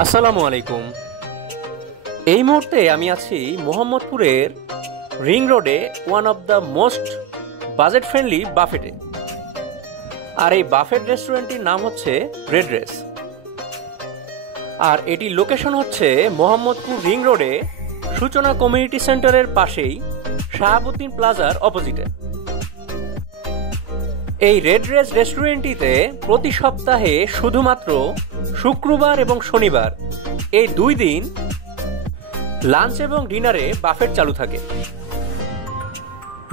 আসসালামু আলাইকুম। এই মুহূর্তে আমি আছি মোহাম্মদপুরের রিং রোডে one of the most budget friendly বাফেটে। আর এই বাফেট রেস্টুরেন্টটির নাম হচ্ছে রেড রেস। আর এটির লোকেশন হচ্ছে মোহাম্মদপুর রিং রোডে সূচনা কমিউনিটি সেন্টারের পাশেই শাহাবুদ্দিন প্লাজার অপোজিটে। এই রেড রেস রেস্টুরেন্টটিতে প্রতি সপ্তাহে শুধুমাত্র শুক্রবার এবং শনিবার এই 2 দিন লাঞ্চ এবং ডিনারে বাফেট চালু থাকে।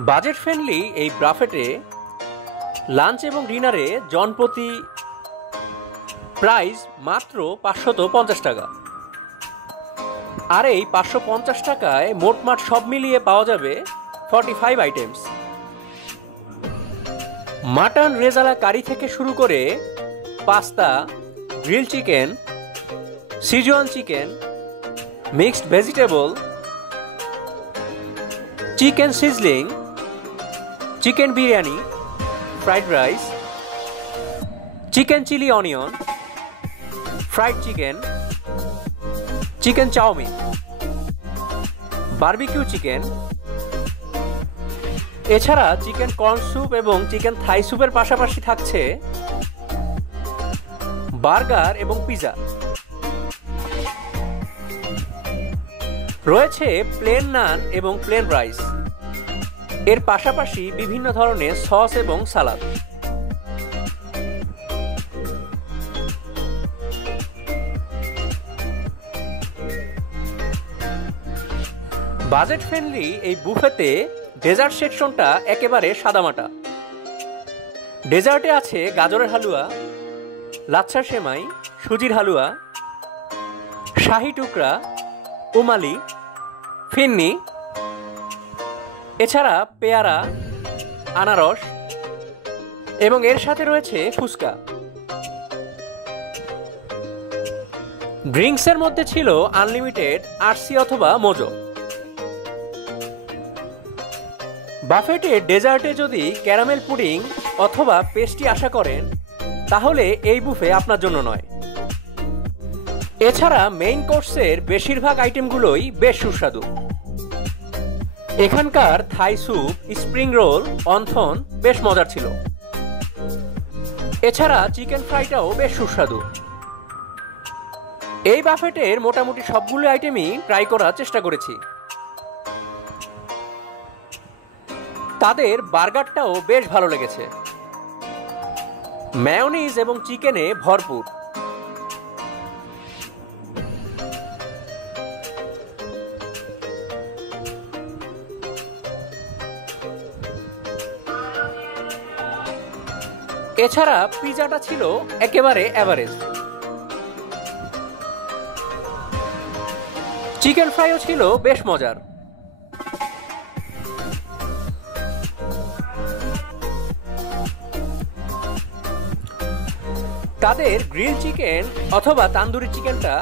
বাজেট ফ্রেন্ডলি এই বাফেটে লাঞ্চ এবং ডিনারে জনপ্রতি প্রাইস মাত্র 550 টাকা। আর এই 550 টাকায় মোটমাট সব মিলিয়ে পাওয়া যাবে 45 আইটেমস। মাটন রেজালা কারি থেকে শুরু করে pasta, grill chicken, Szechuan chicken, mixed vegetable, chicken sizzling, chicken biryani, fried rice, chicken chilli onion, fried chicken, chicken chow mein, barbecue chicken, এছাড়া চিকেন কর্ন স্যুপ এবং চিকেন থাই স্যুপের পাশাপাশি থাকছে বার্গার এবং পিৎজা। রয়েছে প্লেন নান এবং প্লেন রাইস, এর পাশাপাশি বিভিন্ন ধরনের সস এবং সালাদ। বাজেট ফ্রেন্ডলি এই বুফেতে ডেজার্ট সেকশনটা একেবারে সাদামাটা। ডেজার্টে আছে গাজরের হালুয়া, লাচ্ছা সেমাই, সুজির হালুয়া, শাহি টুকরা, উমালি, ফিন্নি, এছাড়া পেয়ারা, আনারস এবং এর সাথে রয়েছে ফুচকা। ড্রিঙ্কসের মধ্যে ছিল আনলিমিটেড আরসি অথবা মোজো। বাফেটে ডেজার্টে যদি ক্যারামেল পুডিং অথবা পেস্ট্রি আশা করেন তাহলে এই বুফে আপনার জন্য নয়। এছাড়া মেইন কোর্সের বেশিরভাগ আইটেমগুলোই বেশ সুস্বাদু। এখানকার Thai soup, spring roll, wonton বেশ মজার ছিল। এছাড়া চিকেন ফ্রাইটাও বেশ সুস্বাদু। এই বাফেটের মোটামুটি সবগুলো আইটেমই ট্রাই করার চেষ্টা করেছি। তাদের বার্গারটাও বেশ ভালো লেগেছে, মেয়োনিজ এবং চিকেনে ভরপুর। এছাড়া পিজাটা ছিল একেবারে অ্যাভারেজ। চিকেন ফ্রাইও ছিল বেশ মজার। তাদের গ্রিল চিকেন অথবা তান্দুরি চিকেনটা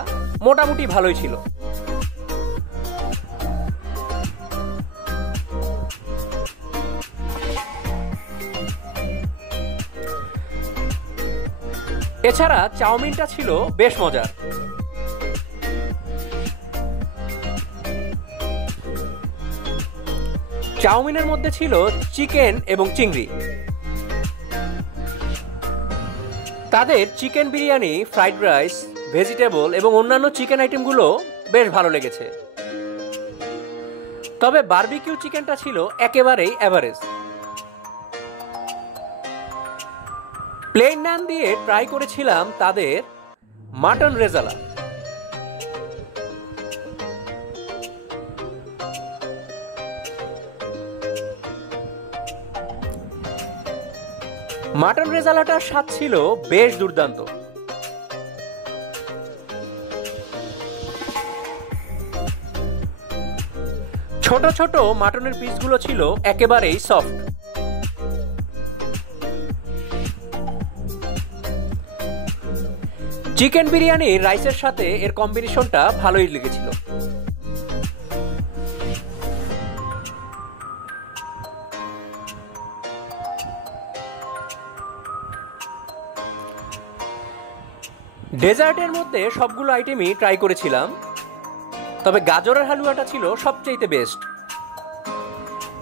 মোটামুটি ভালোই ছিল। এছাড়া চাউমিনটা ছিল বেশ মজার। চাউমিনের মধ্যে ছিল চিকেন এবং চিংড়ি। তাদের chicken biryani, fried rice, vegetable এবং অন্যান্য চিকেন আইটেমগুলো বেশ ভালো লেগেছে। তবে বারবিকিউ চিকেনটা ছিল একেবারেই অ্যাভারেজ। প্লেন নান দিয়ে ট্রাই করেছিলাম তাদের মাটন রেজালা। মাটন রেজালাটার স্বাদ ছিল বেশ দুর্দান্ত। ছোট ছোট মাটনের পিসগুলো ছিল একেবারেই সফট। চিকেন বিরিয়ানির রাইসের সাথে এর কম্বিনেশনটা ভালোই লেগেছিল। ডেজার্টের মধ্যে সবগুলো আইটেমই ট্রাই করেছিলাম, তবে গাজরের হালুয়াটা ছিল সবচেয়ে বেস্ট।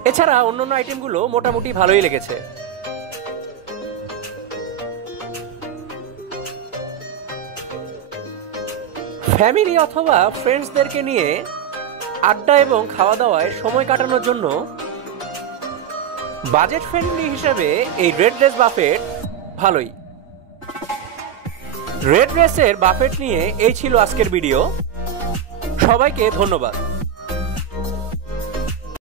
এছাড়া অন্যান্য আইটেমগুলো মোটামুটি ভালোই লেগেছে। ফ্যামিলি অথবা ফ্রেন্ডসদেরকে নিয়ে আড্ডা এবং খাওয়া দাওয়ায় সময় কাটানোর জন্য বাজেট ফ্রেন্ডলি হিসেবে এই রেড রেস বাফেট ভালোই। রেড রেসের বাফেট নিয়ে এই ছিল আজকের ভিডিও। সবাইকে ধন্যবাদ।